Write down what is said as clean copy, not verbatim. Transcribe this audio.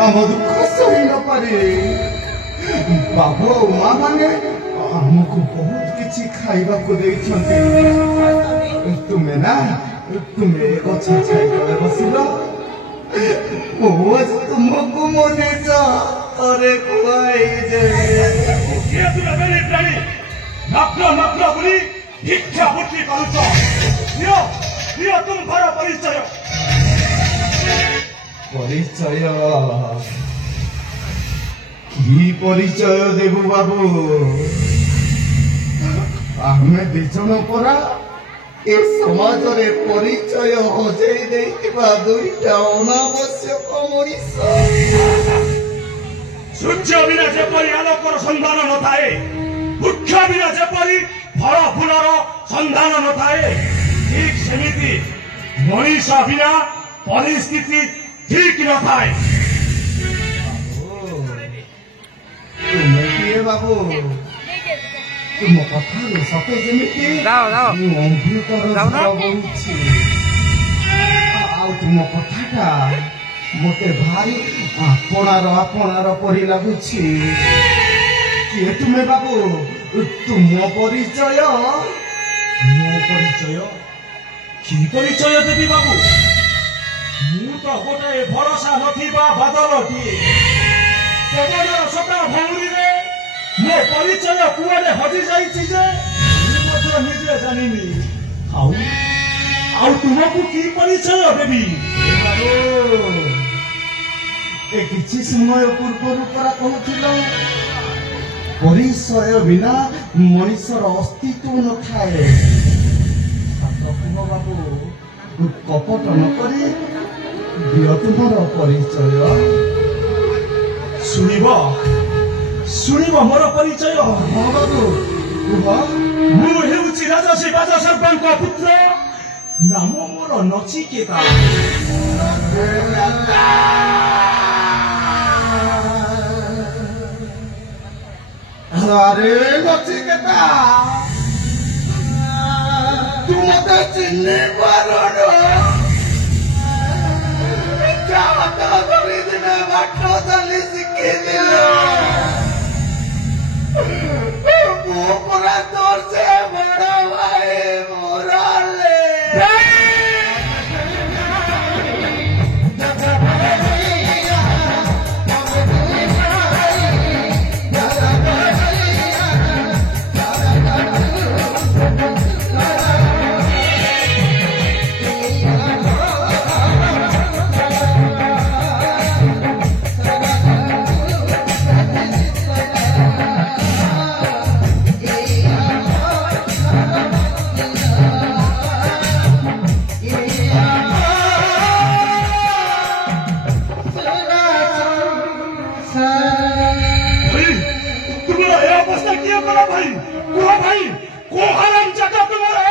आम दुख सही न पारे बाबू माँ माने आमको बहुत किसी खाइबा को देइछन्ते तुमे ना तुमे गछ छाई तले बसिलो तुमको मने अरे खुआई दे नग्न नग्न बोली भिक्षा बुद्धि करुछ तुम घर परिचय परिचय कि परिचय देबु बाबू आमे दिजन परा ए समाज रे परिचय हजेई देइतिबा दुईटा अनावश्यक मनीष सूर्य बिना जेपरी आलोकर सन्धान न थाए वृक्ष बिना जेपरी फल फूलर सन्धान न थाए ठीक सेमिति मनीष बिना परिस्थिति ठीक न थाए तुमे किए बाबू तुम कथा सते जेमिति तुम कथाटा मते भारी आपणार परी लगुछि किए तुमे बाबू तुम परिचय मो परिचय कि परिचय देवी बाबू मु तो गोटे भरोसा नथिबा बादलटीए पवनर सता भौरी रे मो परिचय कुआरे हजि जाइछि जे मु निजे जानिनी आउ तुमको कि परिचय देवी किसी समय पूर्व परा कहूल परिचय बिना मनीषर अस्तित्व न थाए बाबू कपट नक तुमर परिचय शुणिब मोर परिचय बाबू मु हेउछि राजसी बाजा सर्पंक पुत्र नाम मोर नचिकेता अरे नचिकेता तू मते चिन्ह पारो बाट चली शिखी दिल पूरा तोर से बड़ा भाई मोरा ले भाई को हराम जगह तुम्हारा